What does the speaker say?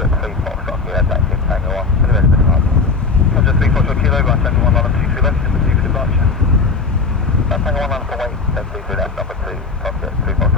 Roger at 3 Foxtrot, yeah, taxi Tango 1, to the ready for departure. Roger 3 Foxtrot Kilo, right Tango 1 line up 23 left, number 2 for departure. Tango 1 line for wait, then 23 left, number 2, Foxtrot 3 Foxtrot.